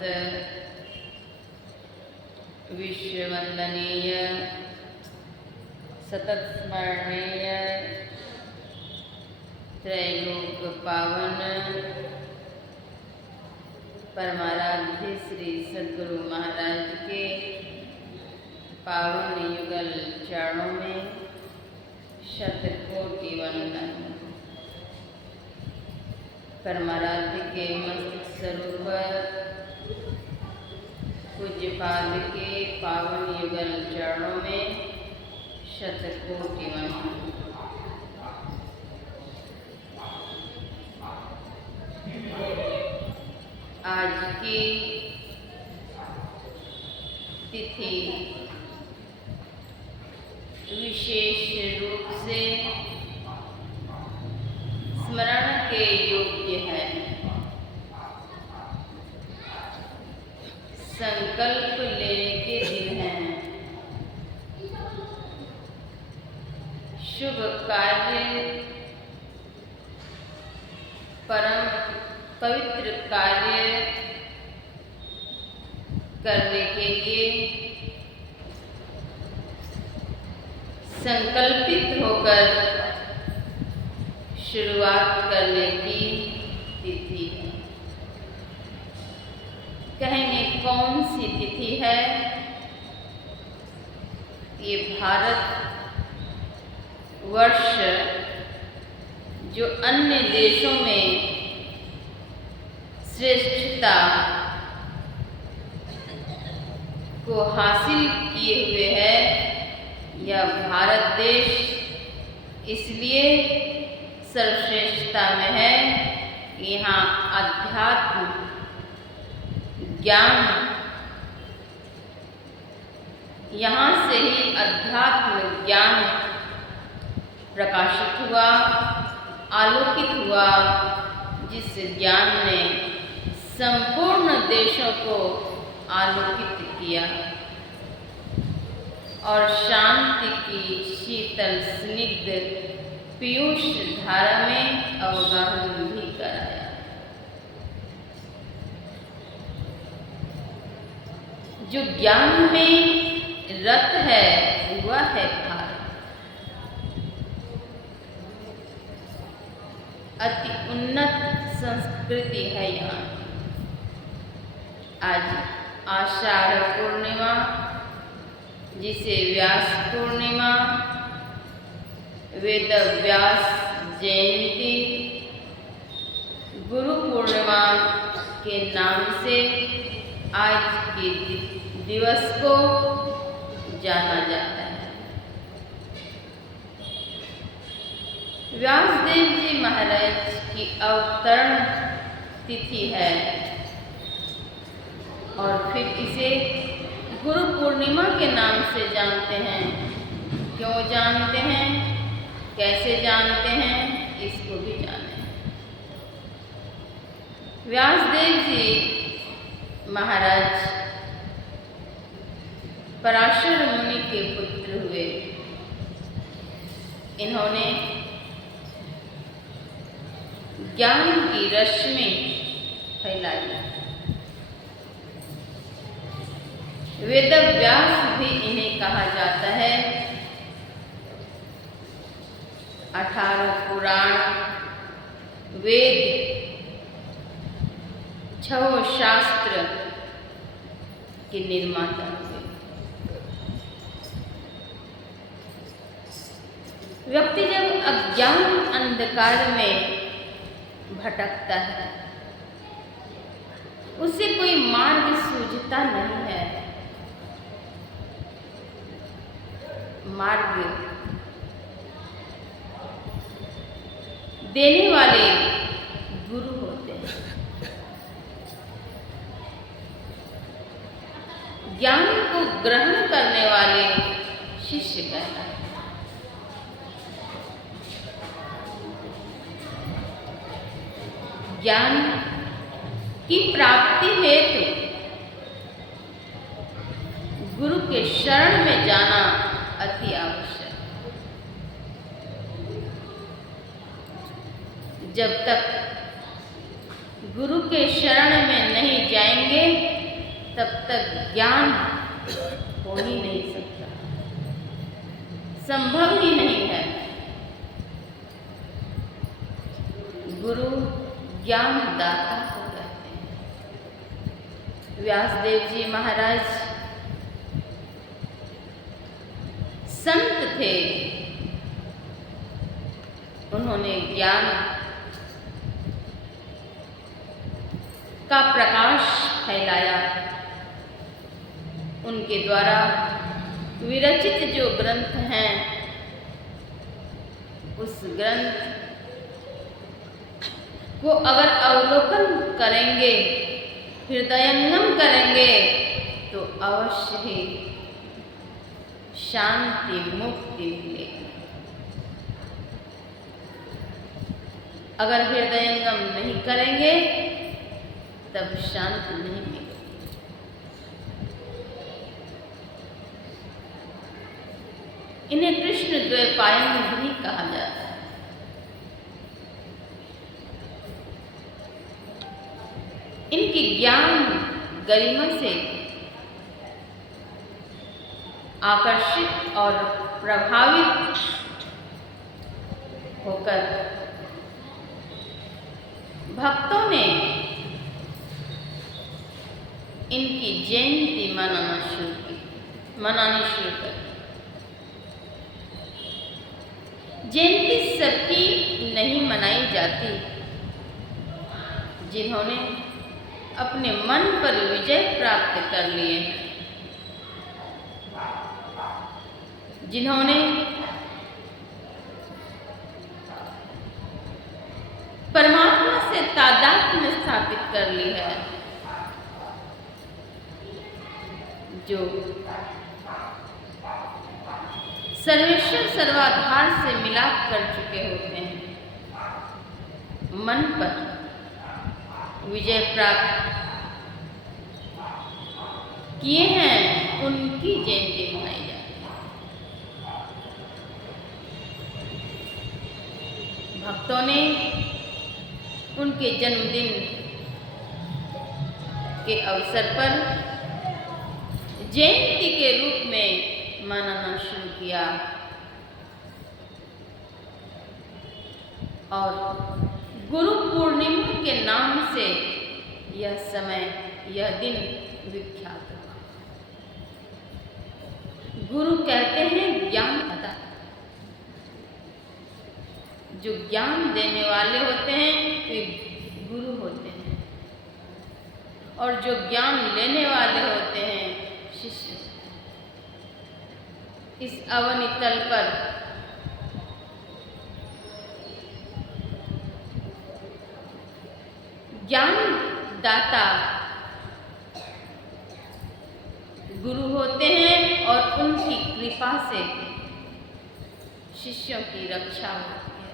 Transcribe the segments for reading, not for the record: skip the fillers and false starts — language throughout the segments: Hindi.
समस्त विश्ववंदनीय सतत स्मरणीय त्रैलोक पावन परमाराध्य श्री सद्गुरु महाराज के पावन युगल चरणों में शतकोटि वंदन। परमाराध्य के मस्त स्वरूप पूज्यपाद के पावन युगल चरणों में शतकोटि वंदन। आज की तिथि विशेष रूप से स्मरण के योग्य है। संकल्प लेने के दिन है। शुभ कार्य, परम पवित्र कार्य करने के लिए संकल्पित होकर शुरुआत करने की तिथि है। कहेंगे कौन सी तिथि है? ये भारत वर्ष जो अन्य देशों में श्रेष्ठता को हासिल किए हुए है, यह भारत देश इसलिए सर्वश्रेष्ठता में है कि यहाँ अध्यात्म ज्ञान, यहाँ से ही अध्यात्म ज्ञान प्रकाशित हुआ, आलोकित हुआ, जिस ज्ञान ने संपूर्ण देशों को आलोकित किया और शांति की शीतल स्निग्ध पीयूष धारा में अवगाहन भी कराया। जो ज्ञान में रत है वह है भारत। अति उन्नत संस्कृति है यहाँ। आज आषाढ़ पूर्णिमा, जिसे व्यास पूर्णिमा, वेद व्यास जयंती, गुरु पूर्णिमा के नाम से आज के दिवस को जाना जाता है। व्यासदेव जी महाराज की अवतरण तिथि है और फिर इसे गुरु पूर्णिमा के नाम से जानते हैं। क्यों जानते हैं, कैसे जानते हैं, इसको भी जाने। व्यासदेव जी महाराज पराशर मुनि के पुत्र हुए। इन्होंने ज्ञान की रश्मि फैलाई। वेद व्यास भी इन्हें कहा जाता है। 18 पुराण, वेद, 6 शास्त्र के निर्माता हुए। व्यक्ति जब अज्ञान अंधकार में भटकता है, उसे कोई मार्ग सूझता नहीं है। मार्ग देने वाले गुरु होते हैं। ज्ञान को ग्रहण करने वाले शिष्य कहलाते हैं। ज्ञान की प्राप्ति हेतु गुरु के शरण में जाना अति आवश्यक। जब तक गुरु के शरण में नहीं जाएंगे तब तक ज्ञान हो ही नहीं सकता, संभव ही नहीं है। गुरु ज्ञान दाता को कहते हैं। व्यासदेव जी महाराज संत थे, उन्होंने ज्ञान का प्रकाश फैलाया। उनके द्वारा विरचित जो ग्रंथ हैं, उस ग्रंथ को अगर अवलोकन करेंगे, हृदयंगम करेंगे, तो अवश्य ही शांति मुक्ति मिलेगी। अगर हृदयंगम नहीं करेंगे तब शांति नहीं मिलेगी। इन्हें कृष्ण द्वैपायन भी कहा जाता है। इनकी ज्ञान गरिमा से आकर्षित और प्रभावित होकर भक्तों ने इनकी जयंती मनानी शुरू कर। जयंती सबकी नहीं मनाई जाती। जिन्होंने अपने मन पर विजय प्राप्त कर लिए, जिन्होंने परमात्मा से तादात्म्य स्थापित कर ली है, जो सर्वेश्वर सर्वाधार से मिलाप कर चुके होते हैं, मन पर विजय प्राप्त किए हैं, उनकी जयंती मनाई जाती है। भक्तों ने उनके जन्मदिन के अवसर पर जयंती के रूप में मनाना शुरू किया और गुरु पूर्णिमा के नाम से यह समय, यह दिन विख्यात हुआ। गुरु कहते हैं ज्ञानदाता। जो ज्ञान देने वाले होते हैं वे गुरु होते हैं, और जो ज्ञान लेने वाले होते हैं शिष्य। इस अवनी तल पर ज्ञान दाता गुरु होते हैं और उनकी कृपा से शिष्यों की रक्षा होती है।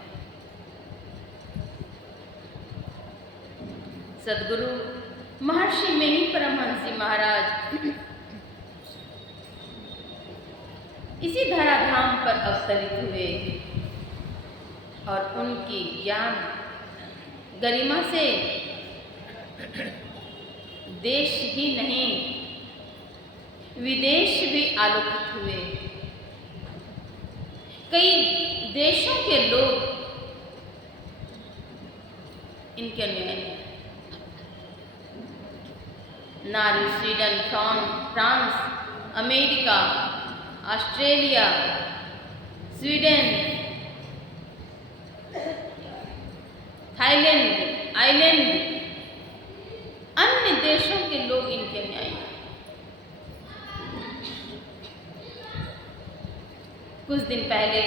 सद्गुरु महर्षि मेनी परमहंस जी महाराज इसी धराधाम पर अवतरित हुए और उनकी ज्ञान गरिमा से देश ही नहीं विदेश भी आलोकित हुए। कई देशों के लोग इनके अनुयायी हैं। नारी Sweden, France, America, Australia, Sweden, Thailand, island, अन्य देशों के लोग इनके अनुयायी हैं। कुछ दिन पहले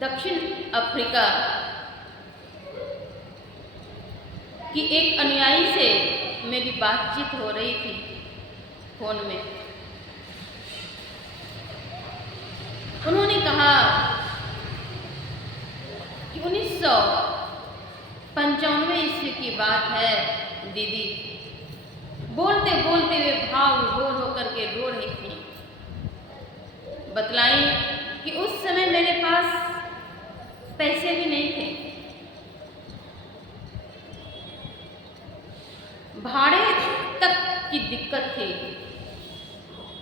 दक्षिण अफ्रीका की एक अनुयायी से मेरी बातचीत हो रही थी फोन में। उन्होंने कहा कि 1995 ईस्वी की बात है दीदी, बोलते बोलते वे भाव विभोर होकर के रो रही थी। बतलाई कि उस समय मेरे पास पैसे भी नहीं थे, भाड़े तक की दिक्कत थी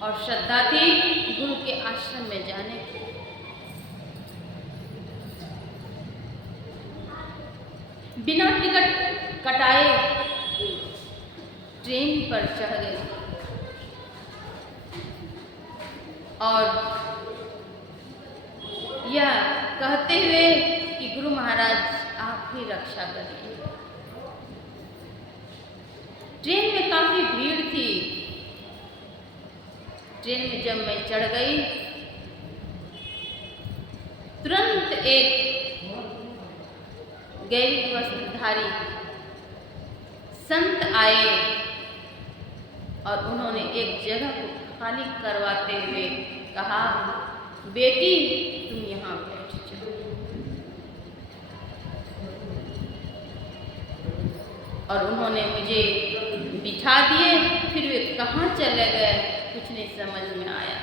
और श्रद्धा थी गुरु के आश्रम में जाने की। बिना टिकट कटाए ट्रेन पर चढ़ गए और यह कहते हुए कि गुरु महाराज आप ही रक्षा करिए। ट्रेन में काफी भीड़ थी। ट्रेन में जब मैं चढ़ गई, तुरंत एक गैरी वस्त्रधारी संत आए और उन्होंने एक जगह को खाली करवाते हुए कहा, बेटी तुम यहाँ बैठ जाओ। और उन्होंने मुझे बिठा दिए। फिर वे कहाँ चले गए कुछ नहीं समझ में आया।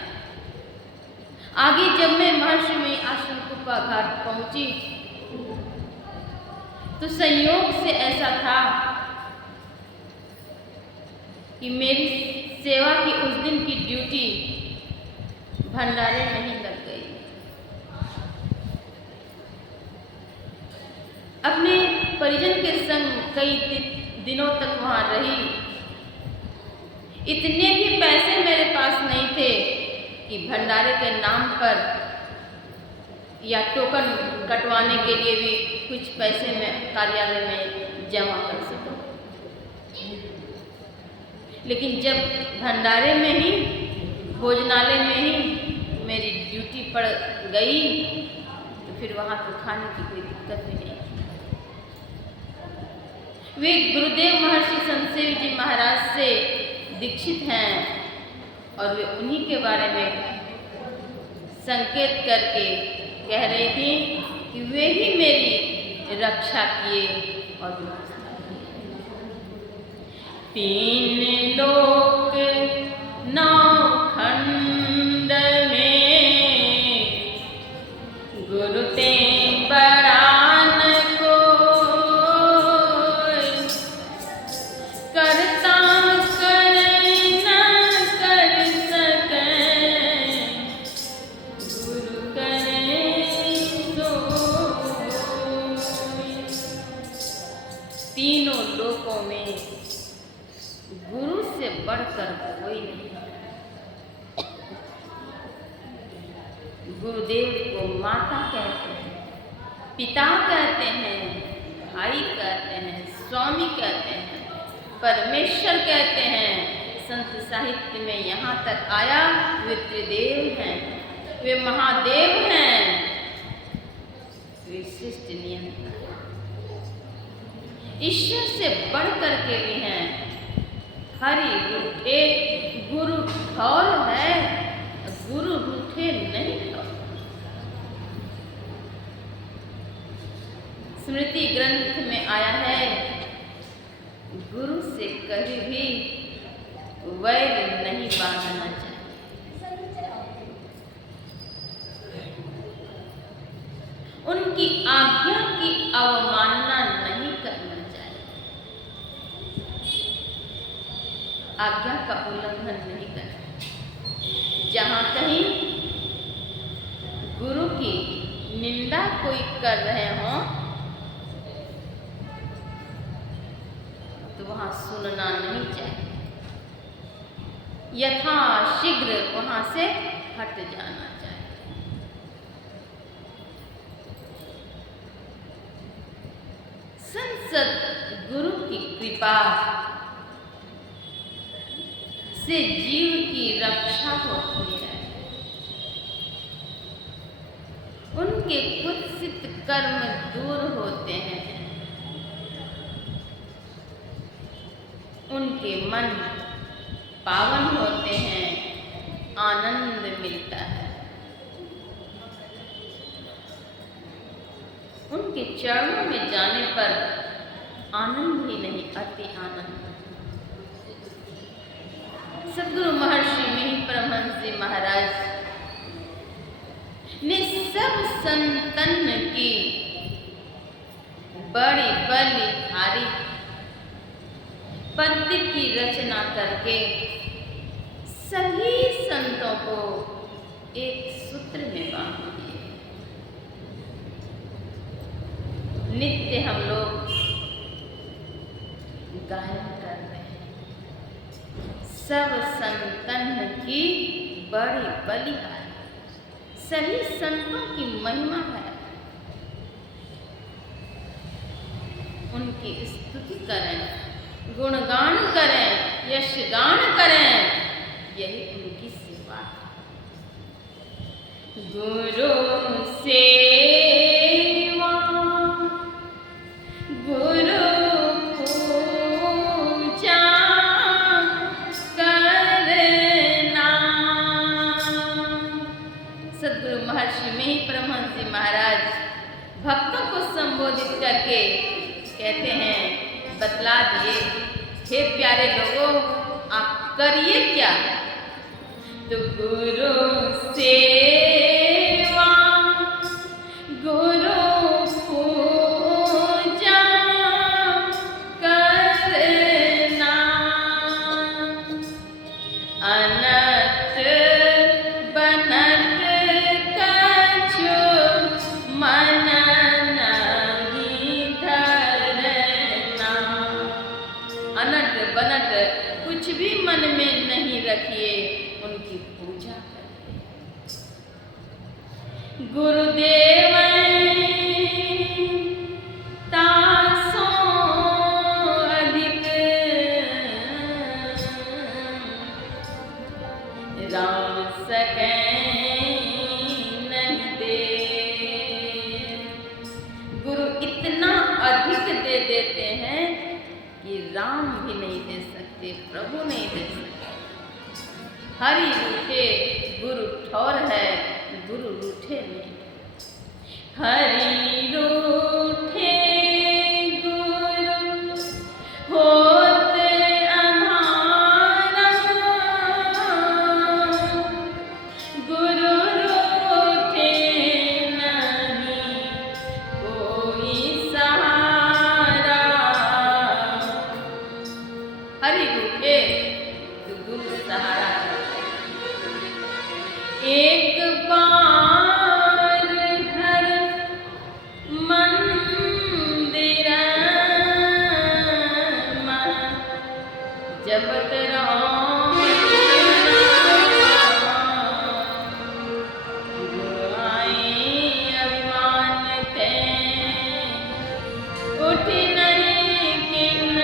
आगे जब मैं महर्षि में आश्रम कुप्पा घाट पहुंची तो संयोग से ऐसा था कि मेरी सेवा की उस दिन की ड्यूटी भंडारे में ही लग गई। अपने परिजन के संग कई दिनों तक वहां रही। इतने भी पैसे मेरे पास नहीं थे कि भंडारे के नाम पर या टोकन कटवाने के लिए भी कुछ पैसे मैं कार्यालय में जमा कर सकूं। लेकिन जब भंडारे में ही, भोजनालय में ही मेरी ड्यूटी पड़ गई तो फिर वहाँ तो खाने की कोई दिक्कत भी नहीं थी। वे गुरुदेव महर्षि संतसेवी जी महाराज से दीक्षित हैं और वे उन्हीं के बारे में संकेत करके कह रही थी कि वे ही मेरी रक्षा किए और तीन लोक नौ खंड में गुरु ते बड़ान को करता करे न कर सके गुरु करे सो। तीनों लोकों में गुरु से बढ़कर कोई नहीं। गुरुदेव को माता कहते हैं, पिता कहते हैं, भाई कहते हैं, स्वामी कहते हैं, परमेश्वर कहते हैं। संत साहित्य में यहाँ तक आया वे त्रिदेव हैं, वे महादेव हैं, वे सृष्टि नियंता ईश्वर से बढ़ कर के भी हैं। हरि रूठे गुरु ठौर है, गुरु रूठे नहीं ठौर। स्मृति ग्रंथ में आया है, गुरु से कभी भी वैर नहीं बांधना चाहिए। उनकी आज्ञा की अवमानना नहीं करना चाहिए, आज्ञा का उल्लंघन नहीं करना। जहाँ कहीं गुरु की निंदा कोई कर रहे हो तो वहाँ सुनना नहीं चाहिए, यथा शीघ्र वहाँ से हट जाना चाहिए। संसद गुरु की कृपा से जीव की रक्षा होती है। उनके कुत्सित कर्म दूर होते हैं, उनके मन पावन होते हैं, आनंद मिलता है। उनके चरणों में जाने पर आनंद ही नहीं, अति आनंद। सद्गुरु महर्षि मिहिर परमहंस जी महाराज ने सब संतन की बड़ी बलिहारी पद्य की रचना करके सभी संतों को एक सूत्र में बांध दिए। नित्य हम लोग गायन करते हैं, सब संतन की बड़ी बलिहारी, सभी संतों की महिमा है, उनकी स्तुति करें, गुणगान करें, यशगान करें, यही उनकी सेवा है। गुरु सेवा, गुरु पूजा करना। सद्गुरु महर्षि में ही परमहंस जी महाराज भक्तों को संबोधित करके कहते हैं, बतला दिए, हे प्यारे लोगों, आप करिए क्या? तो गुरु सेवा, गुरु पूजा करना, अनट बनट कछु मन नहीं धरना। अनट बनट कुछ भी मन में नहीं रखिए, उनकी पूजा करिए। गुरुदेव तासो अधिक राम सकै नहीं दे। गुरु इतना अधिक दे देते हैं कि राम भी नहीं दे सकते, प्रभु नहीं दे सकते। हरि रूठे गुरु ठौर है, गुरु रूठे नहीं। हरि रूठे गुरु होत अन्हारा, गुरु रूठे नहीं कोई सहारा। हरि रूठे तो गुरु सहारा। एक बार घर मंदिर में जपत राम अभिमान थे, उठ नहीं किन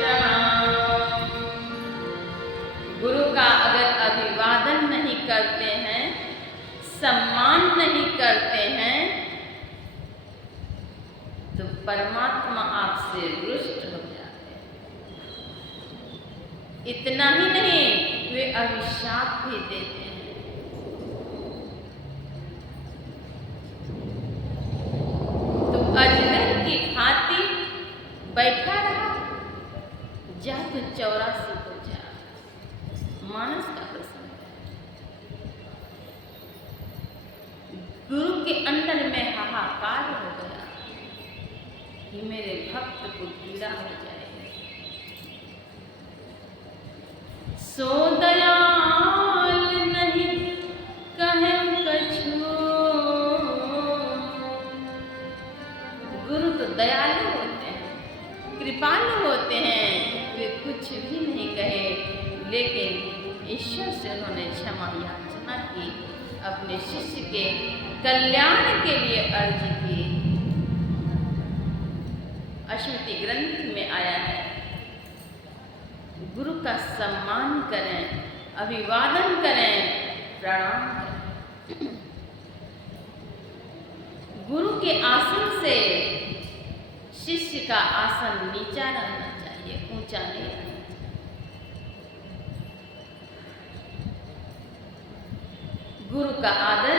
प्रणाम। गुरु का अगर अभिवादन नहीं करते हैं, सम्मान नहीं करते हैं, तो परमात्मा आपसे रुष्ट हो जाते हैं। इतना ही नहीं, वे अभिशाप भी देते हैं। तो अजगर की भांति बैठा रहा, जा तू 84 हो जा। मानस का प्रसंग है। गुरु के अंदर में हाहाकार हो गया कि मेरे भक्त को पीड़ा हो जाएगी। सो दयाल नहीं कहे कछु, गुरु तो दयालु होते हैं, कृपालु होते हैं, वे कुछ भी नहीं कहे, लेकिन ईश्वर से उन्होंने क्षमा याचना की, अपने शिष्य के कल्याण के लिए अर्ज की। स्मृति ग्रंथ में आया है, गुरु का सम्मान करें, अभिवादन करें, प्रणाम करें। गुरु के आसन से शिष्य का आसन नीचा रहना चाहिए, ऊंचा नहीं रहना चाहिए। गुरु का आदर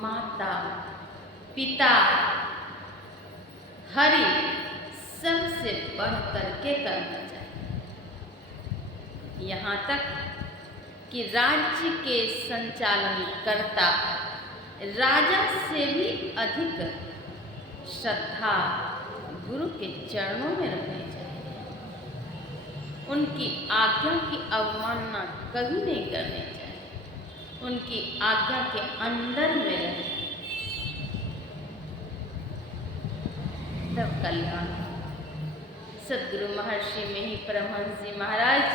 माता, पिता, हरि सबसे बढ़ करके करना चाहिए। यहाँ तक कि राज्य के संचालनकर्ता राजा से भी अधिक श्रद्धा, गुरु के चरणों में रहनी चाहिए। उनकी आज्ञा की अवमानना कभी नहीं करनी चाहिए। उनकी आज्ञा के अंदर में रहना तब कल्याण। सद्गुरु महर्षि में ही परमहंस जी महाराज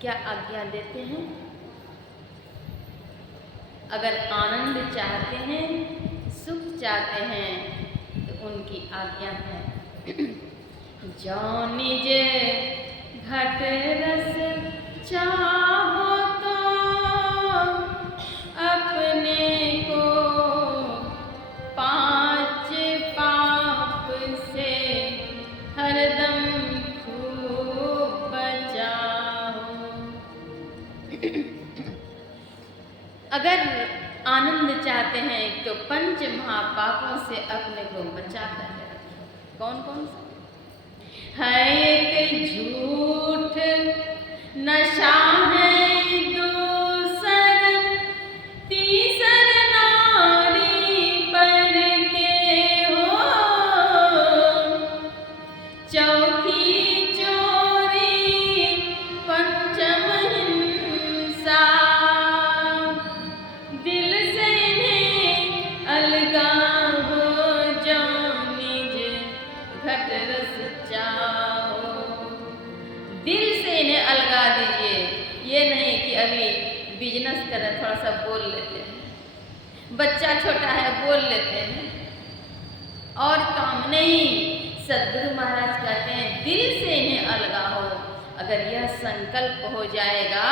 क्या आज्ञा देते हैं? अगर आनंद चाहते हैं, सुख चाहते हैं तो उनकी आज्ञा है जो निज घट रस चाहो तो अपने को पांच पाप से हरदम खूब बचाओ। अगर आनंद चाहते हैं तो पंच महापापों से अपने को बचा कर रखें। कौन कौन सा है? एक झूठ, नशा है दूसर, तीसर नारी पर के हो, चौथी चोरी, पंचम हिंसा, दिल से इन्हें अलगा हो जो निज घट रस चाहो। दिल से इन्हें अलगा दीजिए। ये नहीं कि अभी बिजनेस करें, थोड़ा सा बोल लेते हैं, बच्चा छोटा है बोल लेते हैं और काम नहीं। सद्गुरु महाराज कहते हैं दिल से इन्हें अलगा हो। अगर यह संकल्प हो जाएगा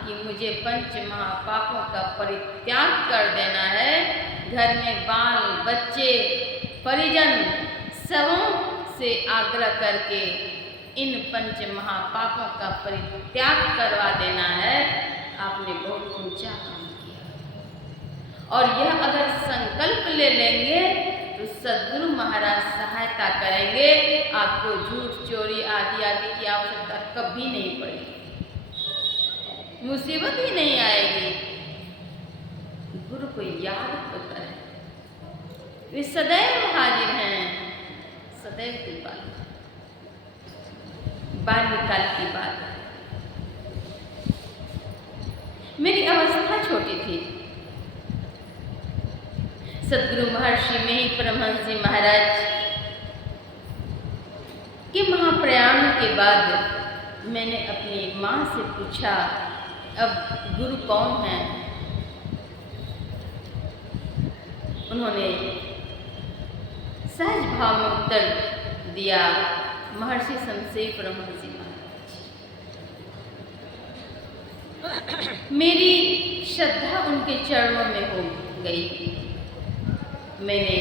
कि मुझे पंच महापापों का परित्याग कर देना है, घर में बाल बच्चे परिजन सबों से आग्रह करके इन पंच महापापों का परित्याग करवा देना है, आपने बहुत ऊंचा काम किया। और यह अगर संकल्प ले लेंगे तो सद्गुरु महाराज सहायता करेंगे। आपको झूठ चोरी आदि आदि की आवश्यकता कभी नहीं पड़ेगी, मुसीबत ही नहीं आएगी। गुरु को याद तो करें, वे सदैव हाजिर हैं, सदैव कृपालु। बाल्यकाल की बात है, मेरी अवस्था छोटी थी। सद्गुरु महर्षि में ही परमहंस जी महाराज के महाप्रयाण के बाद मैंने अपनी माँ से पूछा अब गुरु कौन है? उन्होंने सहज भाव में उत्तर दिया, महर्षि संसेय परमहंस जी महाराज। मेरी श्रद्धा उनके चरणों में हो गई। मैंने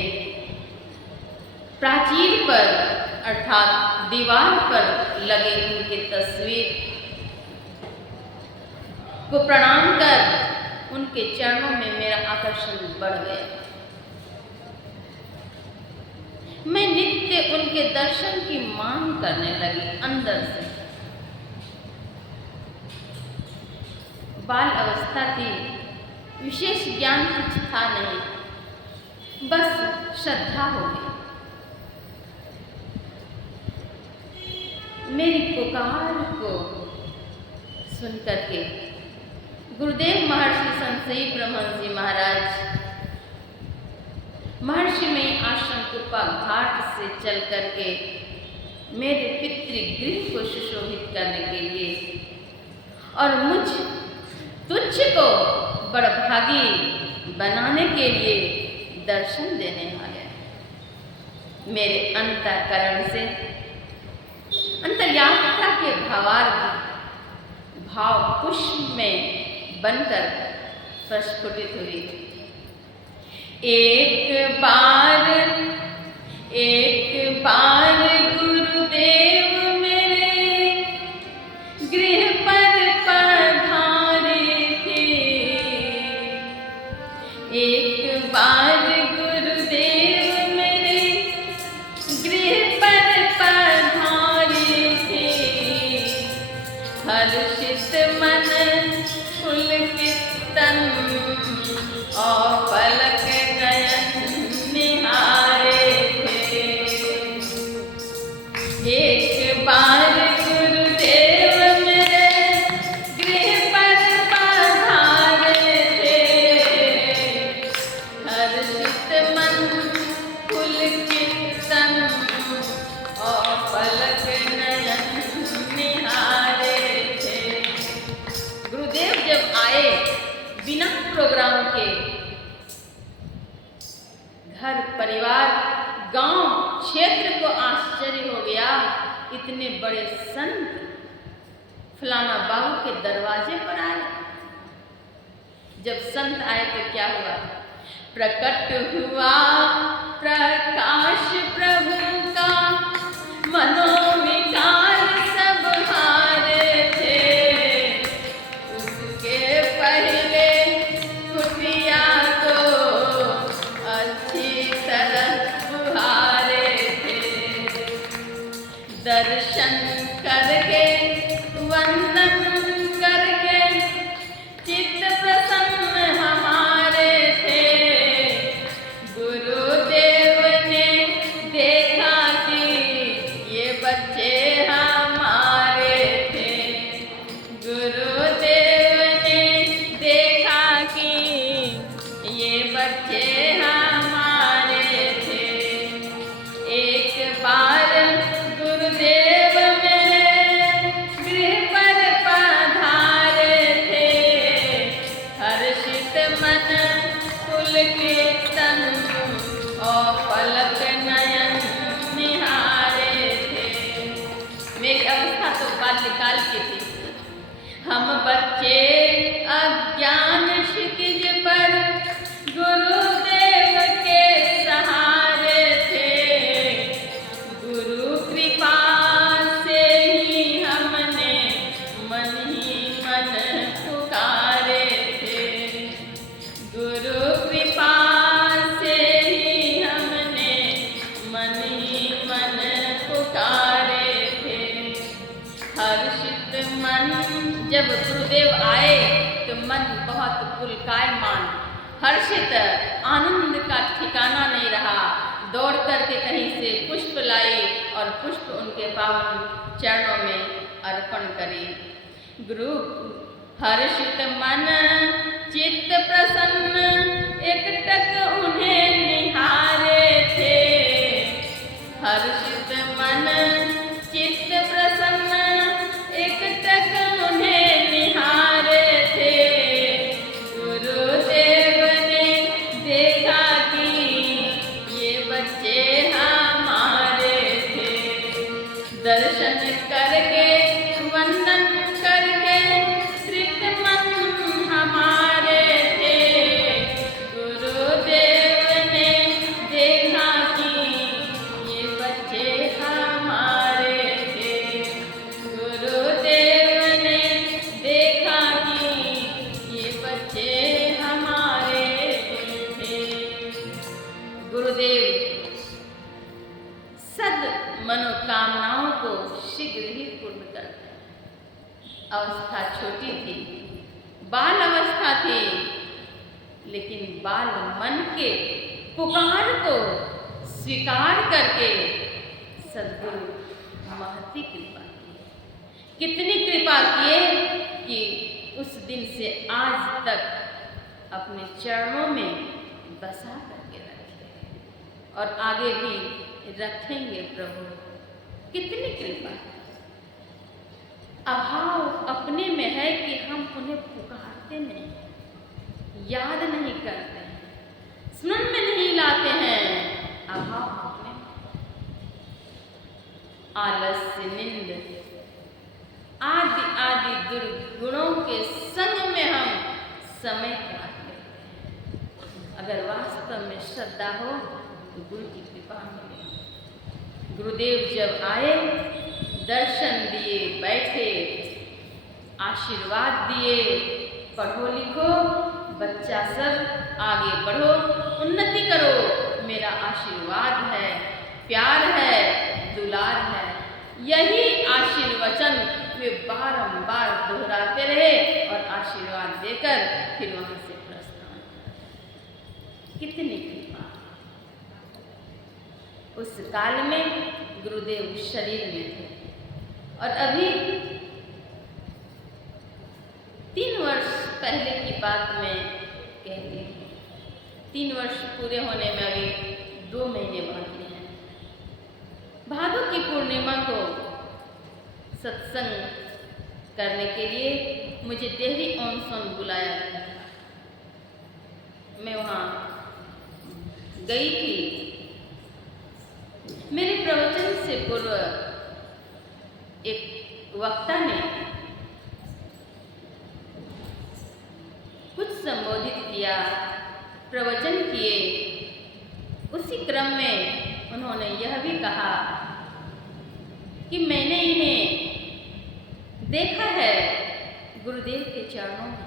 प्राचीर पर अर्थात दीवार पर लगे उनके तस्वीर को प्रणाम कर उनके चरणों में मेरा आकर्षण बढ़ गया। मैं नित्य उनके दर्शन की मांग करने लगी अंदर से। बाल अवस्था थी, विशेष ज्ञान कुछ था नहीं, बस श्रद्धा हो गई। मेरी पुकार को सुन करके गुरुदेव महर्षि संसेय परमहंस जी महाराज महर्षि में आश्रम कृपा घाट से चल करके मेरे पितृगृह को सुशोभित करने के लिए और मुझ तुच्छ को बड़भागी बनाने के लिए दर्शन देने आ गए। मेरे अंतःकरण से अंतर्यात्रा के भावार्थ भाव पुष्प में बनकर प्रस्फुटित हुई। एक बार गुरुदेव मेरे गृह पर पधारे थे। एक बार गुरुदेव मेरे गृह पर पधारे थे। हर्षित मन पुलकित तन और पलक नयन निहारे थे। संत फलाना बाबू के दरवाजे पर आए। जब संत आए तो क्या हुआ? प्रकट हुआ प्रकाश प्रभु का, मनोविकार सब हारे थे। उसके पहले कुटिया को अच्छी तरह बुहारे थे। दर्शन करके वंदन करके चित्त प्रसन्न हमारे थे। गुरुदेव ने देखा कि ये बच्चे हमारे थे। गुरुदेव ने देखा कि ये बच्चे हमारे थे। एक बार गुरुदेव मेरे गृह पर पधारे थे। हर्षित मन पुलकित तन और पलक नयन निहारे थे। मेरी अवस्था तो बाल्यकाल की थी। हम बच्चे अज्ञान क्षितिज पर गुरुदेव के सहारे थे। गुरु कृपा से ही हमने मन ही मन पुकारे थे। गुरु कृपा से ही हमने मन ही मन पुकारे थे। हर्षित मन, जब गुरुदेव आए तो मन बहुत पुलकायमान, हर्षित, आनंद का ठिकाना नहीं रहा। दौड़ करके कहीं से पुष्प लाई और पुष्प उनके पावन चरणों में अर्पण करे। गुरु हर्षित मन चित्त प्रसन्न एकटक उन्हें निहारे थे। हर्षित मन चित्त प्रसन्न एकटक उन्हें निहारे थे। गुरुदेव ने देखा कि ये बच्चे हमारे थे। दर्शन करके वंदन करके तृप्त मन हमारे थे। गुरुदेव ने देखा कि ये बच्चे हमारे थे। गुरुदेव ने देखा कि ये बच्चे हमारे थे। गुरुदेव सद मनोकामनाओं को शीघ्र ही पूर्ण करते हैं। अवस्था छोटी थी, बाल अवस्था थी, लेकिन बाल मन के पुकार को स्वीकार करके सद्गुरु महती कृपा की। कितनी कृपा किए कि उस दिन से आज तक अपने चरणों में बसा करके रखे और आगे भी रखेंगे। प्रभु कितनी कृपा। अभाव अपने में है कि हम उन्हें पुकारते नहीं, याद नहीं करते हैं, स्मरण में नहीं लाते हैं। अभाव अपने आलस्य, निंद आदि आदि दुर्गुणों के संग में हम समय काट लेते हैं। अगर वास्तव में श्रद्धा हो तो गुरु की कृपा मिले। गुरुदेव जब आए, दर्शन दिए, बैठे, आशीर्वाद दिए, पढ़ो लिखो बच्चा सब, आगे बढ़ो, उन्नति करो, मेरा आशीर्वाद है, प्यार है, दुलार है। यही आशीर्वचन वे बारंबार दोहराते रहे और आशीर्वाद देकर फिर वहां से प्रस्थान। कितनी कृपा। उस काल में गुरुदेव शरीर में थे और अभी 3 वर्ष पहले की बात मैं कहती हूँ। 3 वर्ष पूरे होने में अभी 2 महीने बाकी हैं। भादों की पूर्णिमा को सत्संग करने के लिए मुझे डेहरी ऑनसन बुलाया गया। मैं वहाँ गई थी। मेरे प्रवचन से पूर्व एक वक्ता ने कुछ संबोधित किया, प्रवचन किए। उसी क्रम में उन्होंने यह भी कहा कि मैंने इन्हें देखा है गुरुदेव के चरणों में,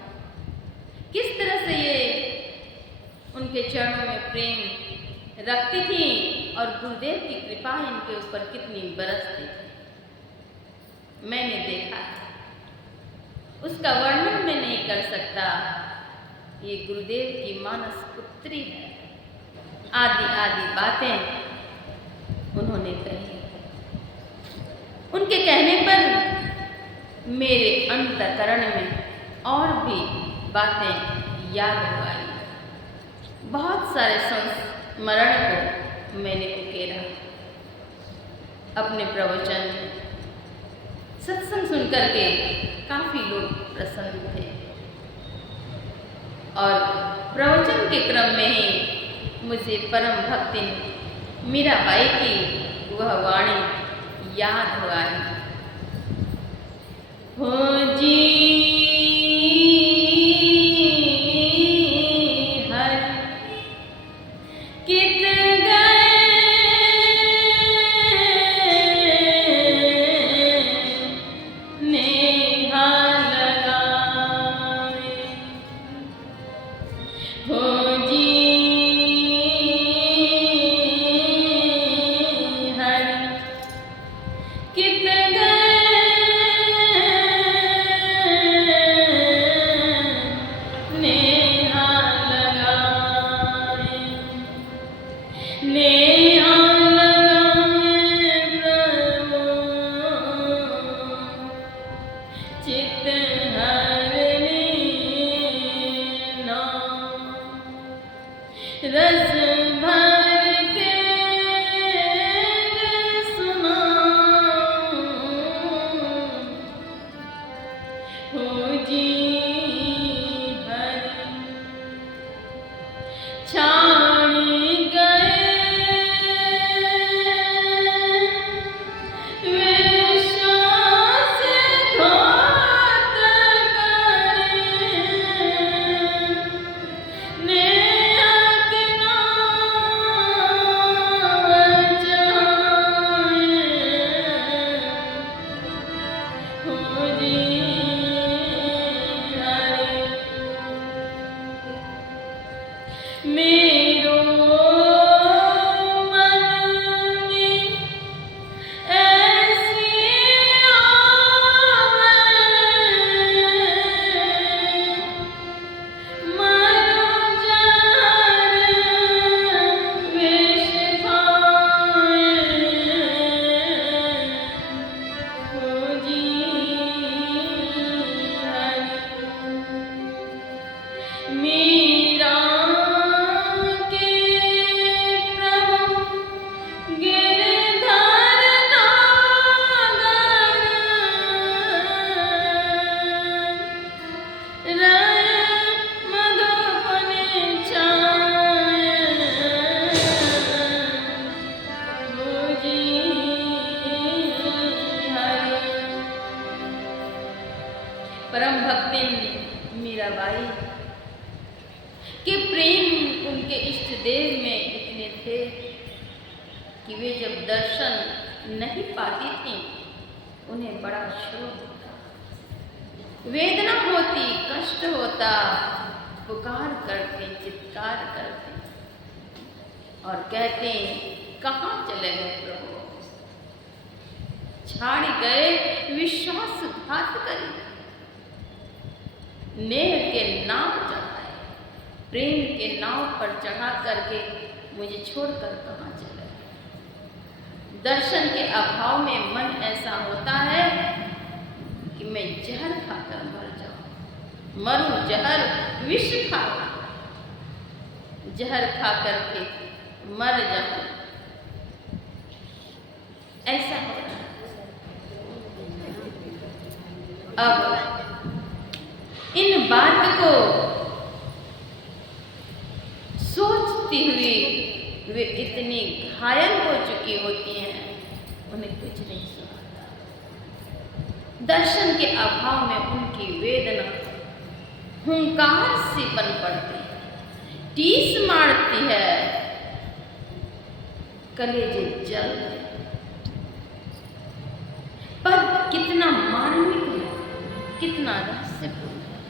किस तरह से ये उनके चरणों में प्रेम रखती थी और गुरुदेव की कृपा इनके ऊपर कितनी बरसती थी। मैंने देखा है, उसका वर्णन मैं नहीं कर सकता। ये गुरुदेव की मानस पुत्री है। आदि आदि बातें उन्होंने कही। उनके कहने पर मेरे अंतःकरण में और भी बातें याद आई। बहुत सारे संस्मरण को मैंने उकेरा अपने प्रवचन में। सत्संग सुनकर के काफ़ी लोग प्रसन्न थे और प्रवचन के क्रम में ही मुझे परम भक्ति मीराबाई की वह वाणी याद हो आई। हो जी परम भक्ति मीराबाई के प्रेम उनके इष्ट देव में इतने थे कि वे जब दर्शन नहीं पाती थी उन्हें बड़ा शोक होता, वेदना होती, कष्ट होता, पुकार करते, चित्कार करते और कहते कहाँ चले गए प्रभु, छाड़ गए विश्वासघात करी, नेह के नाव चढ़ाए, प्रेम के नाव पर चढ़ा करके मुझे छोड़कर कहाँ चले। दर्शन के अभाव में मन ऐसा होता है कि मैं जहर खाकर मर जाऊं, मरूं जहर, विष खाकर, जहर खा करके मर जाऊं, ऐसा हो रहा है। अब इन बात को सोचती हुई वे इतनी घायल हो चुकी होती हैं, उन्हें कुछ नहीं सुनाता। दर्शन के अभाव में उनकी वेदना हुंकार से बन पड़ती है, टीस मारती है, कलेजे जलते। पर कितना मार्मिक है, कितना रहस्यपूर्ण है।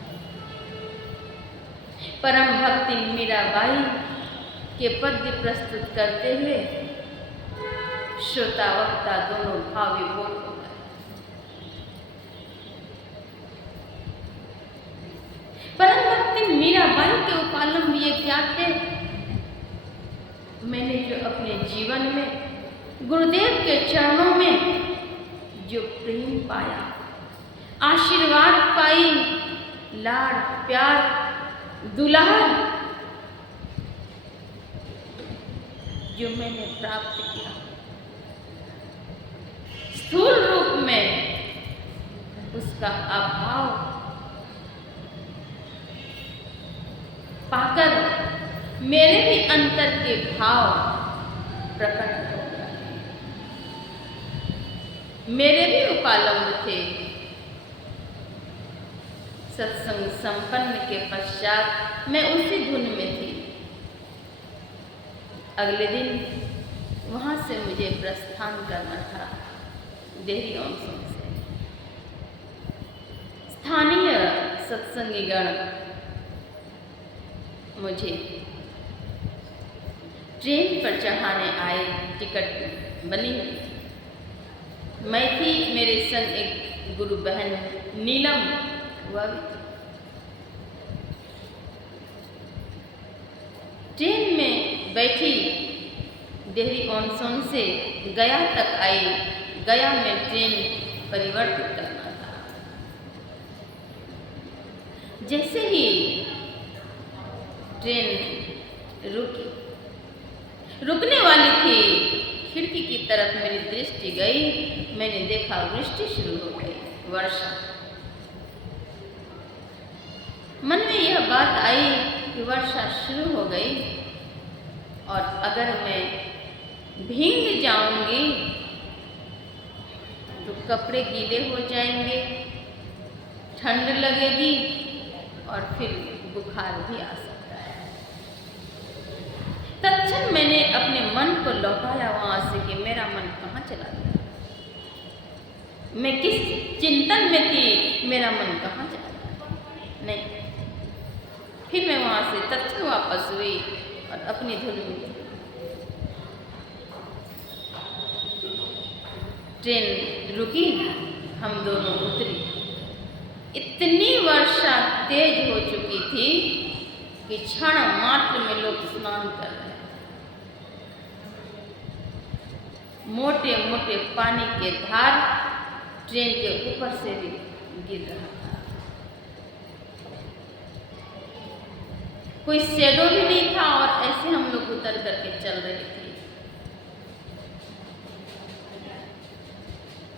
परम भक्ति मीराबाई के पद्य प्रस्तुत करते हुए श्रोता वक्ता दोनों भाव विभोर हो गए। परम भक्ति मीराबाई के उपालंब ये क्या थे? मैंने जो अपने जीवन में गुरुदेव के चरणों में जो प्रेम पाया, आशीर्वाद पाई, लाड़ प्यार दुलार जो मैंने प्राप्त किया, स्थूल रूप में उसका अभाव पाकर मेरे भी अंतर के भाव प्रकट हो गए। मेरे भी उपालंब थे। सत्संग संपन्न के पश्चात मैं उसी धुन में थी। अगले दिन वहां से मुझे प्रस्थान करना था देहरी ऑनसोन से। स्थानीय सत्संगीगण मुझे ट्रेन पर चढ़ाने आए, टिकट बनी हुई थी। मैं थी, मेरे संग एक गुरु बहन नीलम हुआ भी थी। ट्रेन में बैठी, देहरी ऑनसोन से गया तक आई। गया में ट्रेन परिवर्तित करना था। जैसे ही ट्रेन रुकने वाली थी, खिड़की की तरफ मेरी दृष्टि गई। मैंने देखा वृष्टि शुरू हो गई, वर्षा। मन में यह बात आई कि वर्षा शुरू हो गई और अगर मैं भीग जाऊंगी तो कपड़े गीले हो जाएंगे, ठंड लगेगी और फिर बुखार भी आ सकता है। तत्क्षण मैंने अपने मन को लौटाया वहां से कि मेरा मन कहाँ चला गया, मैं किस चिंतन में थी, मेरा मन कहाँ चला गया। नहीं, फिर मैं वहां से तत्क्षण वापस हुई और अपनी धुन में थी। ट्रेन रुकी, हम दोनों उतरी। इतनी वर्षा तेज हो चुकी थी कि क्षण मात्र में लोग स्नान कर रहे थे। मोटे मोटे पानी के धार ट्रेन के ऊपर से भी गिर रहा था। कोई शैडो भी नहीं था और ऐसे हम लोग उतर करके चल रहे थे।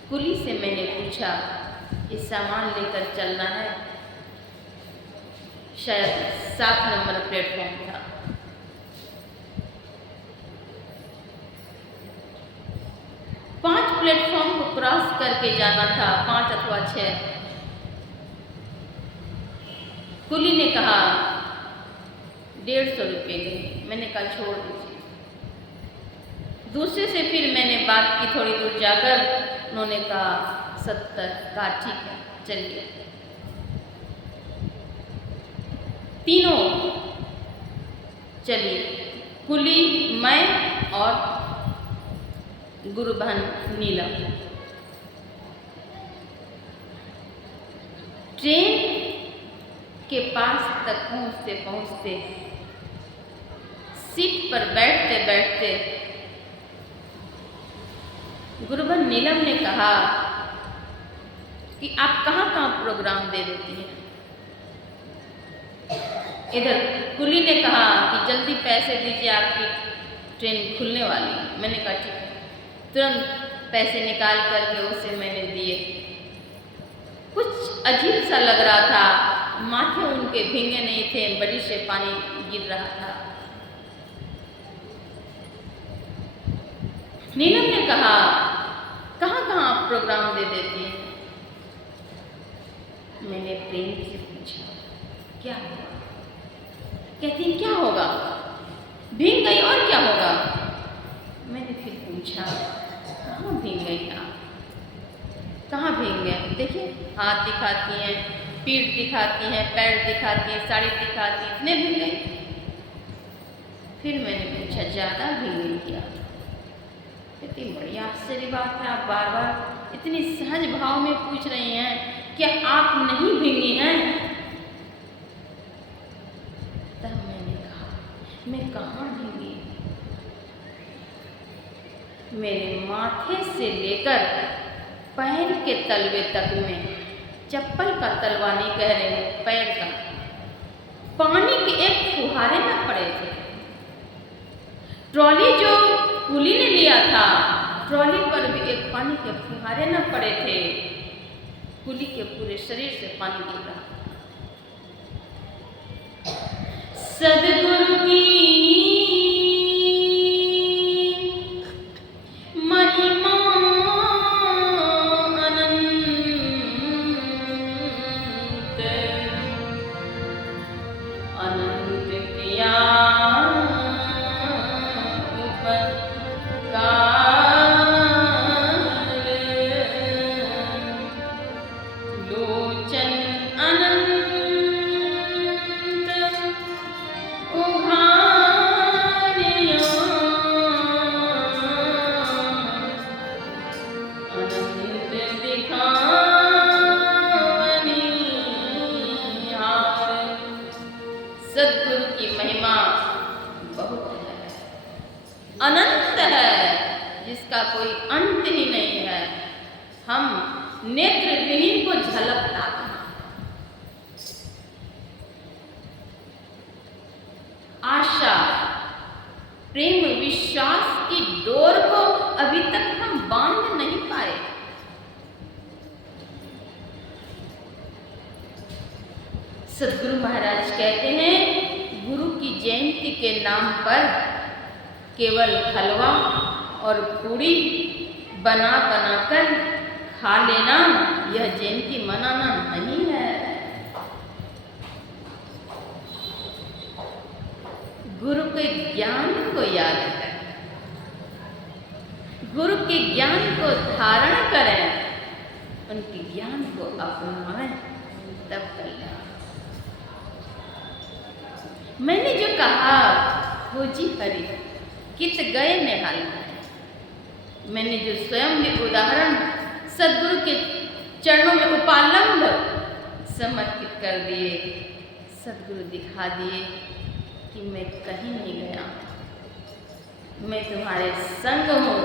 कुली से मैंने पूछा, ये सामान लेकर चलना है? शायद 7 नंबर प्लेटफॉर्म था। पांच प्लेटफॉर्म को क्रॉस करके जाना था, 5 अथवा 6। कुली ने कहा 150 रुपये लेंगे। मैंने कहा छोड़ दीजिए। दूसरे से फिर मैंने बात की, थोड़ी दूर जाकर उन्होंने कहा 70। कहा ठीक है चलिए। तीनों चलिए, कुली, मैं और गुरु बहन नीलम। ट्रेन के पास तक पहुंचते पहुंचते, सीट पर बैठते बैठते गुरु बहन नीलम ने कहा कि आप कहाँ कहाँ प्रोग्राम दे देती हैं। इधर कुली ने कहा कि जल्दी पैसे दीजिए, आपकी ट्रेन खुलने वाली है। मैंने कहा ठीक है। तुरंत पैसे निकाल करके उसे मैंने दिए। कुछ अजीब सा लग रहा था, माथे उनके भींगे नहीं थे, बड़ी से पानी गिर रहा था। नीलम ने कहा कहाँ कहाँ आप प्रोग्राम दे देती हैं? मैंने प्रेम से पूछा, क्या होगा? कहती क्या होगा? भीग गई और क्या होगा? मैंने फिर पूछा, कहाँ भीग गई आप? कहाँ भीग गए? देखिए, हाथ दिखाती हैं, पीठ दिखाती हैं, पैर दिखाती हैं, साड़ी दिखाती हैं, इतने भीग गई। फिर मैंने पूछा, ज़्यादा भीग गई क्या? कहती बड़ी आश्चर्य बात है, आप बार बार इतनी सहज भाव में पूछ रही हैं, क्या आप नहीं भीगी हैं? तब मैंने कहा, मैं कहाँ भीगी? मेरे माथे से लेकर पैर के तलवे तक में, चप्पल का तलवा नहीं कह रहे हैं, पैर का, पानी के एक फुहारे न पड़े थे। ट्रॉली जो कुली ने लिया था, ट्रॉली पर भी एक पानी के फुहारे न पड़े थे। कुली के पूरे शरीर से पानी गिर रहा था। सदगुरु की सद्गुरु की महिमा बहुत है, अनंत है, जिसका कोई अंत ही नहीं है। हम नेत्र विहीन को झलकता कहाँ? आशा, प्रेम, विश्वास की डोर को अभी तक हम बांध नहीं पाए। सद्गुरु महाराज कहते हैं, गुरु की जयंती के नाम पर केवल हलवा और पूड़ी बना बनाकर खा लेना, यह जयंती मनाना नहीं है। गुरु के ज्ञान को याद करें, गुरु के ज्ञान को धारण करें, उनके ज्ञान को अपनाएं, तब कल्याण। मैंने जो कहा, खोजी हरि कित गए निहाल, मैंने जो स्वयं भी उदाहरण सद्गुरु के चरणों में उपालंब समर्पित कर दिए, सद्गुरु दिखा दिए कि मैं कहीं नहीं गया, मैं तुम्हारे संग हूँ।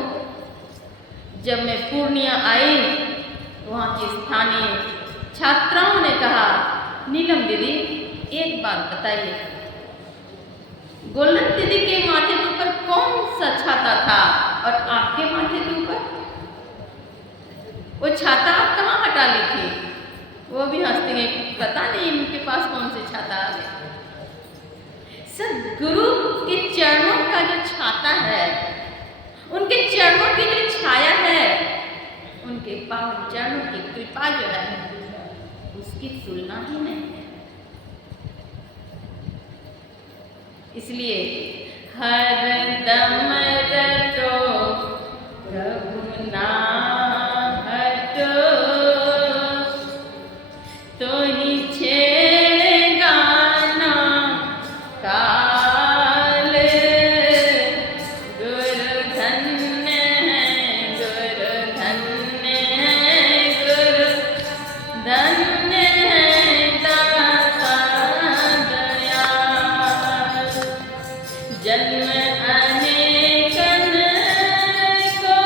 जब मैं पूर्णिया आई, वहाँ की स्थानीय छात्राओं ने कहा, नीलम दीदी एक बात बताइए, गोल्डन दीदी के माथे के ऊपर कौन सा छाता था और आपके माथे के ऊपर? वो छाता आप कहाँ हटा ली थी? वो भी हंसती गई, पता नहीं उनके पास कौन से छाता आ गए। सद्गुरु के चरणों का जो छाता है, उनके चरणों की जो छाया है, उनके पावन चरणों की कृपा जो है, उसकी तुलना ही नहीं है। इसलिए हर दम रटो प्रभु नाम हटो, तो ही छेड़ेगा ना काल। गुरु धन्य है, गुरु धन्य है, गुरु धन्य है, दाता दयाल। जन्म अनेकन को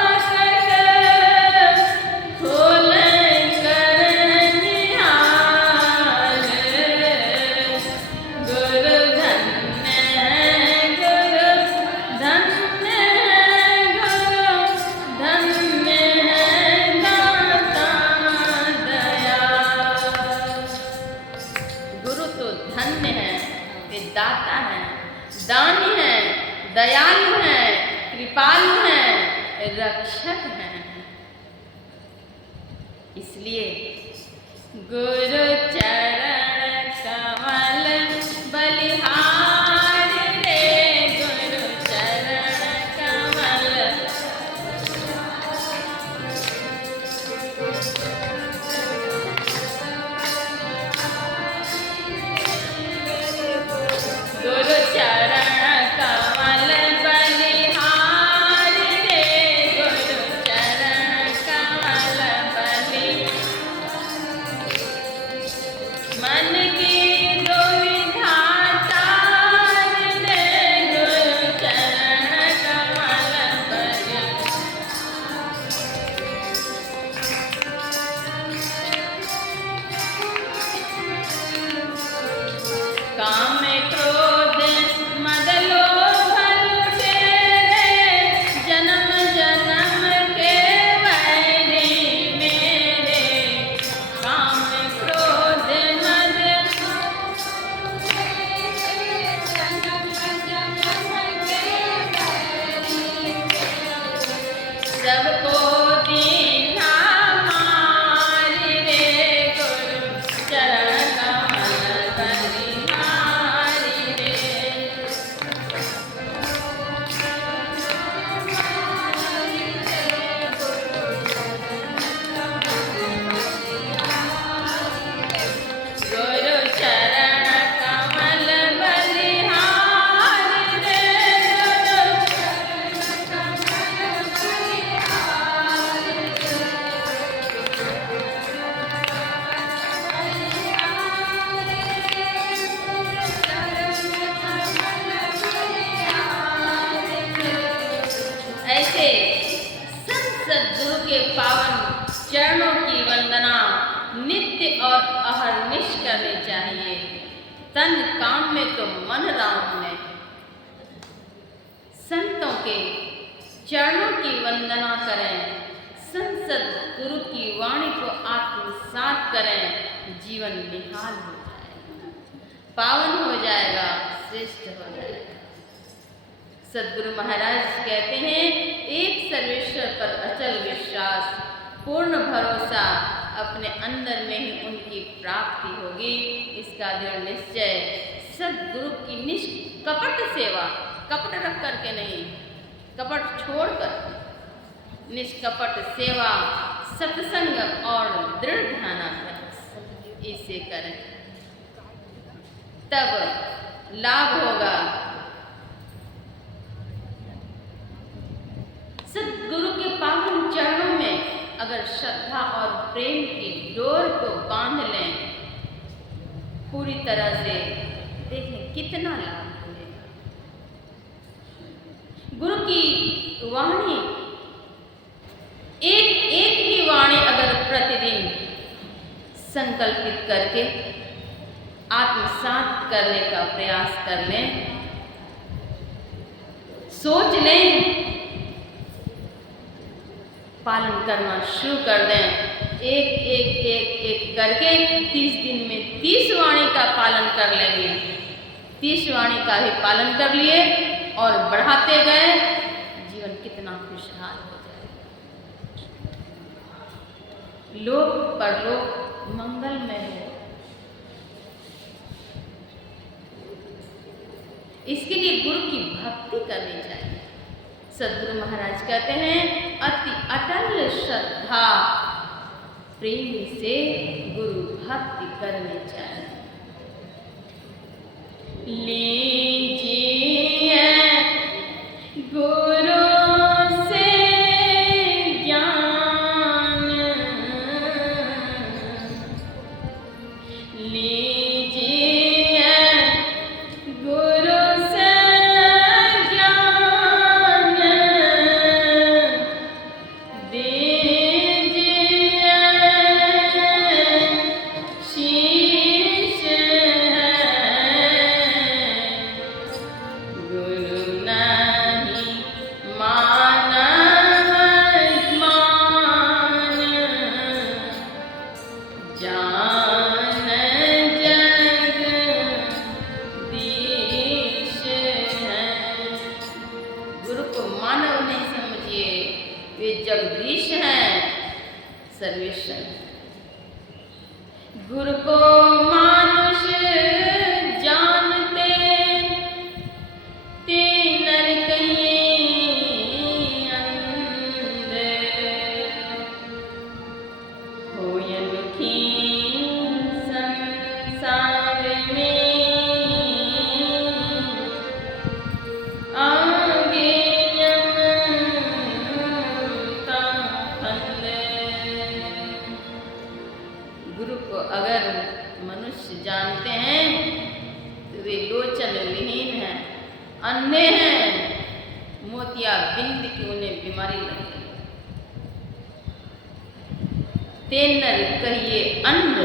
अटक खोल कर निहाल। गुरु धन्य है, गुरु धन्य है, गुरु धन्य है, दाता दयाल। गुरु तो धन्य है, वे दाता है, दानी है, दयालु है, कृपालु है, रक्षक है। इसलिए गुरु चरण कमल बलिहार रे, गुरु चरण कमल। गुरु चरण कमल बलिहार रे, गुरु चरण कमल बलि। मन की दुविधा तार दे, गुरु चरण कमल बलि। काम क्रोध मद लोभ लुटेरे, जन्म जन्म के वैरी मेरे। काम क्रोध मद सबको दीना मार रे, गुरु चरण कमल बलिहार रे। गुरु चरण कमल बलिहार रे, ऐसे संत सद्गुरु के पावन चरणों की वंदना नित्य और अहर्निश करनी चाहिए। तन काम में तो मन राम में। संतों के चरणों की वंदना करें, संत सद्गुरु की वाणी को आत्मसात करें, जीवन निहाल हो जाएगा, पावन हो जाएगा, श्रेष्ठ हो जाएगा। सद्गुरु महाराज कहते हैं, एक सर्वेश्वर पर अचल विश्वास, पूर्ण भरोसा, अपने अंदर में ही उनकी प्राप्ति होगी, इसका दृढ़ निश्चय। सद्गुरु की निष्कपट सेवा, कपट रख करके नहीं, कपट छोड़कर निष्कपट सेवा, सत्संग और दृढ़ ध्यानाभ्यास, इसे करें तब लाभ होगा। सद्गुरु के पावन चरणों में अगर श्रद्धा और प्रेम की डोर को बांध लें पूरी तरह से, देखें कितना लाभ मिलेगा। गुरु की वाणी, एक एक ही वाणी अगर प्रतिदिन संकल्पित करके आत्मसात करने का प्रयास कर लें, सोच लें, पालन करना शुरू कर दें, एक करके 30 दिन में 30 वाणी का पालन कर लेंगे। 30 वाणी का भी पालन कर लिए और बढ़ाते गए, जीवन कितना खुशहाल हो जाएगा, लोक परलोक मंगलमय हो। इसके लिए गुरु की भक्ति करनी चाहिए। सद्गुरु महाराज कहते हैं, अति अटल श्रद्धा प्रेम से गुरु भक्ति करनी चाहिए। लीजिए गुरु से ज्ञान, लीजिए गुरु से ज्ञान, दीजिए शीश गुरु को मानुष जानते, ते नर कहिए अंधे, होय दुखी संसार में, आगे यम का फंदे। गुरु को अगर मनुष्य जानते हैं तो वे लोचन विहीन हैं, अंधे हैं, मोतियाबिंद की उन्हें बीमारी लग गई। ते नर कहिए अंध,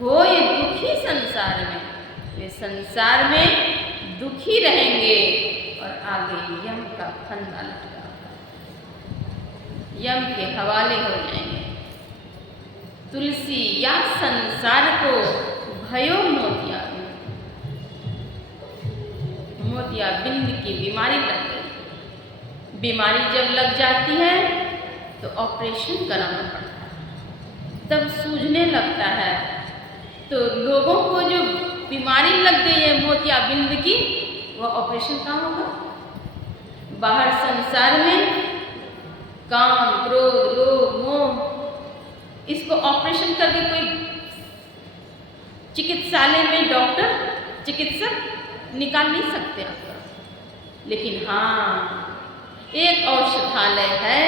होय दुखी संसार में, वे संसार में दुखी रहेंगे और आगे यम का फंदा लटका, यम के हवाले हो जाएंगे। तुलसी या संसार को भयो मोतियाबिंद, मोतियाबिंद की बीमारी लग गई। बीमारी जब लग जाती है तो ऑपरेशन कराना पड़ता है, तब सूझने लगता है। तो लोगों को जो बीमारी लग गई है मोतियाबिंद की, वह ऑपरेशन कहाँ होगा? बाहर संसार में काम, क्रोध, लोभ, मोह, इसको ऑपरेशन करके कोई चिकित्सालय में डॉक्टर, चिकित्सक निकाल नहीं सकते आपको। लेकिन हाँ, एक औषधालय है,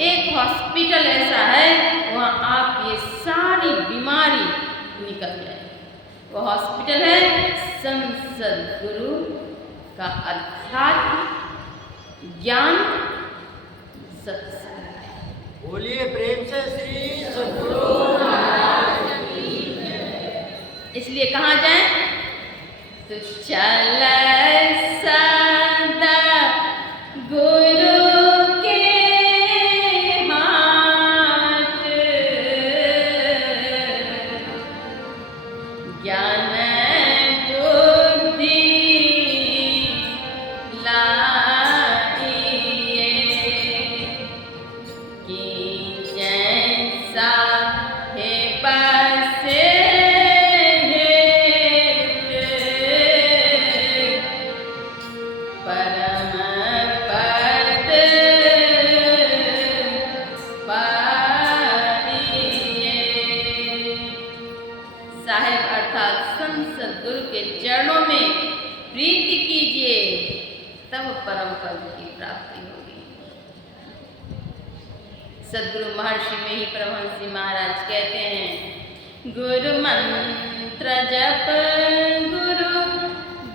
एक हॉस्पिटल ऐसा है, वहाँ आप ये सारी बीमारी निकल जाए। वो हॉस्पिटल है संसद गुरु का अध्यात्म ज्ञान सत्संग। बोलिए प्रेम से श्री सद्गुरु महाराज की जय। इसलिए कहाँ जाए? तो चल सदा गुरु के हाथ, ज्ञान बुद्धि लाइए, कि जैसा है बसे परम पद पाइए। साहेब अर्थात संसद गुरु के चरणों में प्रीति कीजिए, तब परम पद की प्राप्ति होगी। सद्गुरु महर्षि में ही परमहंस जी महाराज कहते हैं, गुरु मंत्र जप गुरु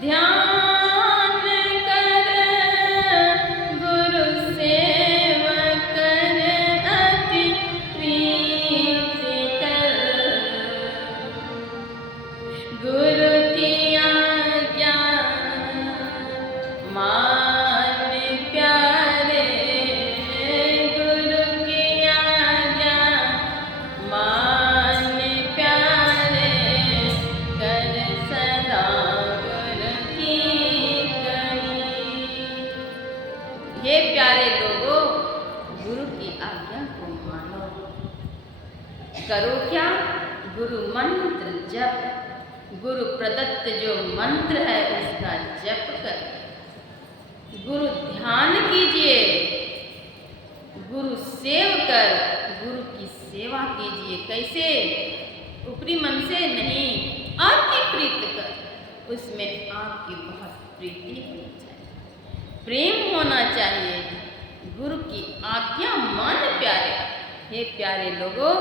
ध्यान कर, गुरु सेवा कर, अति प्रीति कर, गुरु की आज्ञा मान प्यारे, गुरु की आज्ञा मान प्यारे, कर सदा गुरु की कही। हे प्यारे लोगों, गुरु की आज्ञा को मानो। करो क्या? गुरु मंत्र जप, गुरु प्रदत्त जो मंत्र है उसका जप करें। गुरु ध्यान कीजिए, गुरु सेव कर, गुरु की सेवा कीजिए। कैसे? ऊपरी मन से नहीं, आपकी प्रीत कर, उसमें आपकी बहुत प्रीति होनी चाहिए, प्रेम होना चाहिए। गुरु की आज्ञा मान प्यारे। हे प्यारे लोगों,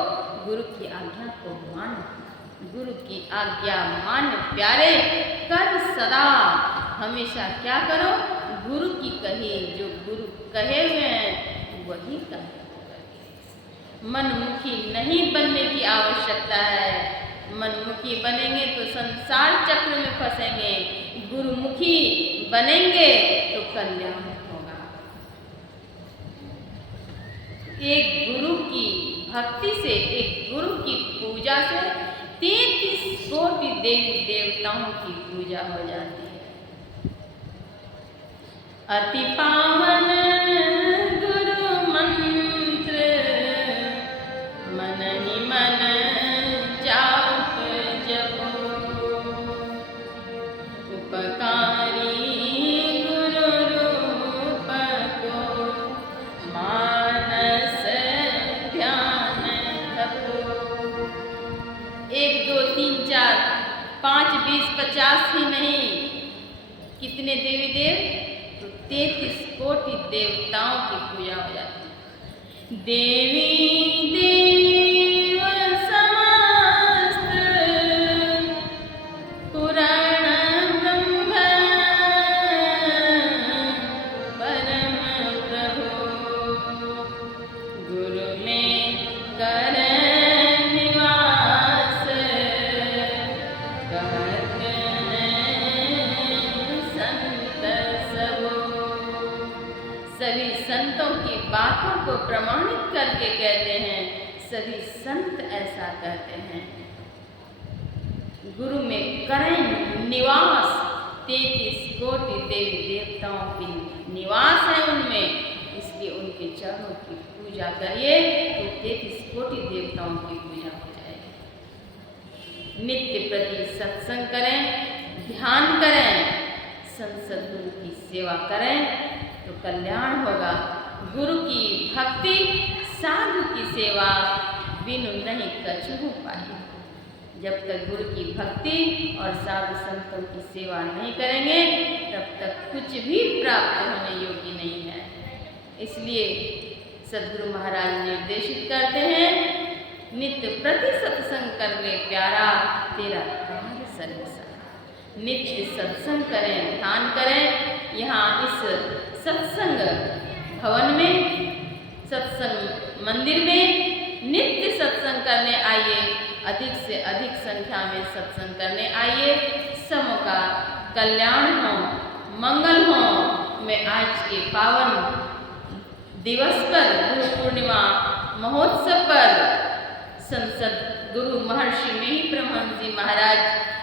गुरु की आज्ञा को मानो, गुरु की आज्ञा मान प्यारे, कर सदा हमेशा क्या करो? गुरु की कही, जो गुरु कहे हुए हैं वही कहे। मनमुखी नहीं बनने की आवश्यकता है। मनमुखी बनेंगे तो संसार चक्र में फंसेंगे, गुरुमुखी बनेंगे तो कल्याण होगा। एक गुरु की भक्ति से, एक गुरु की पूजा से 33 कोटि देवी देवताओं की पूजा हो जाती है। अति पावन गुरु मंत्र, मन ही मन जाप 1 2 3 4 5 20 50 ही नहीं, कितने देवी देव? तो 33 कोटि देवताओं की पूजा हो जाती है। देवी देव समस्त पुराण ब्रह्म परम प्रभु, गुरु में कर निवास, कहते हैं संत सबो। सभी संतों की बातों को प्रमाणित करके कहते हैं, सभी संत ऐसा कहते हैं। गुरु में करें निवास, 33 कोटि देवी देवताओं की निवास है उनमें, इसलिए उनके चरणों की पूजा करिए तो 33 कोटि देवताओं की पूजा हो जाएगी। नित्य प्रति सत्संग करें, ध्यान करें, संत सद्गुरु की सेवा करें तो कल्याण होगा। गुरु की भक्ति, साधु की सेवा, बिनु नहीं कछु पाए। जब तक गुरु की भक्ति और साधु संतों की सेवा नहीं करेंगे तब तक कुछ भी प्राप्त होने योग्य नहीं है। इसलिए सद्गुरु महाराज निर्देशित करते हैं, नित्य प्रति सत्संग कर ले प्यारा, तेरा कार्य सर्वसारा। नित्य सत्संग करें, ध्यान करें। यहाँ इस सत्संग भवन में, सत्संग मंदिर में नित्य सत्संग करने आइए, अधिक से अधिक संख्या में सत्संग करने आइए। सबों का कल्याण हो, मंगल हो। मैं आज के पावन दिवस पर, गुरु पूर्णिमा महोत्सव पर, संसद गुरु महर्षि मेही परमहंस जी महाराज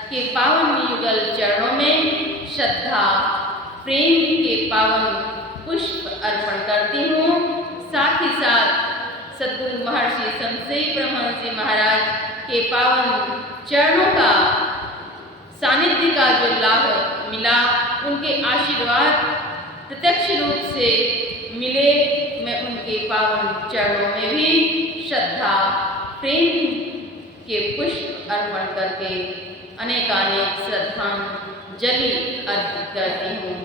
के पावन युगल चरणों में श्रद्धा प्रेम के पावन पुष्प अर्पण करती हूँ। साथ ही साथ सद्गुरु महर्षि संतसेई परमहंस जी महाराज के पावन चरणों का सानिध्य का जो लाभ मिला, उनके आशीर्वाद प्रत्यक्ष रूप से मिले, मैं उनके पावन चरणों में भी श्रद्धा प्रेम के पुष्प अर्पण करके अनेकानेक श्रद्धांजलि अर्पित करती हूँ।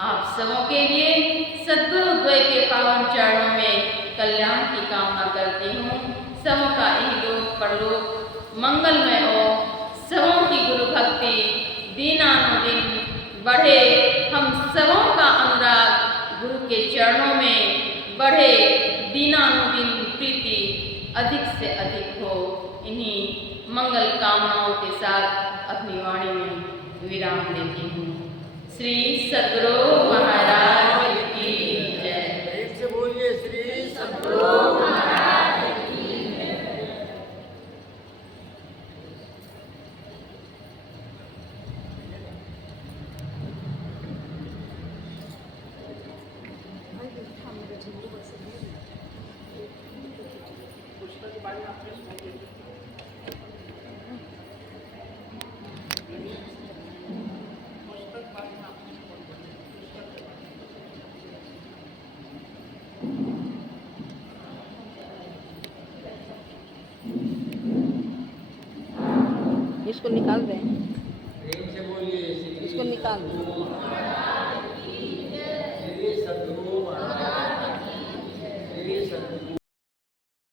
आप सबों के लिए सद्गुरु द्वय के पावन चरणों में कल्याण की कामना करती हूँ। सबों का इहलोक परलोक मंगलमय हो। सबों की गुरु भक्ति दिनानुदिन बढ़े। हम सबों का अनुराग गुरु के चरणों में बढ़े। दिनानुदिन प्रीति अधिक से अधिक हो। इन्हीं मंगल कामनाओं के साथ अपनी वाणी में विराम देती हूँ। श्री सद्गुरु महाराज की जय। एक से बोलिए श्री सद्गुरु महाराज की जय। इसको निकाल दें, प्रेम से बोलिए श्री इसको निकाल दें। सद्गुरु महाराज की जय। श्री सद्गुरु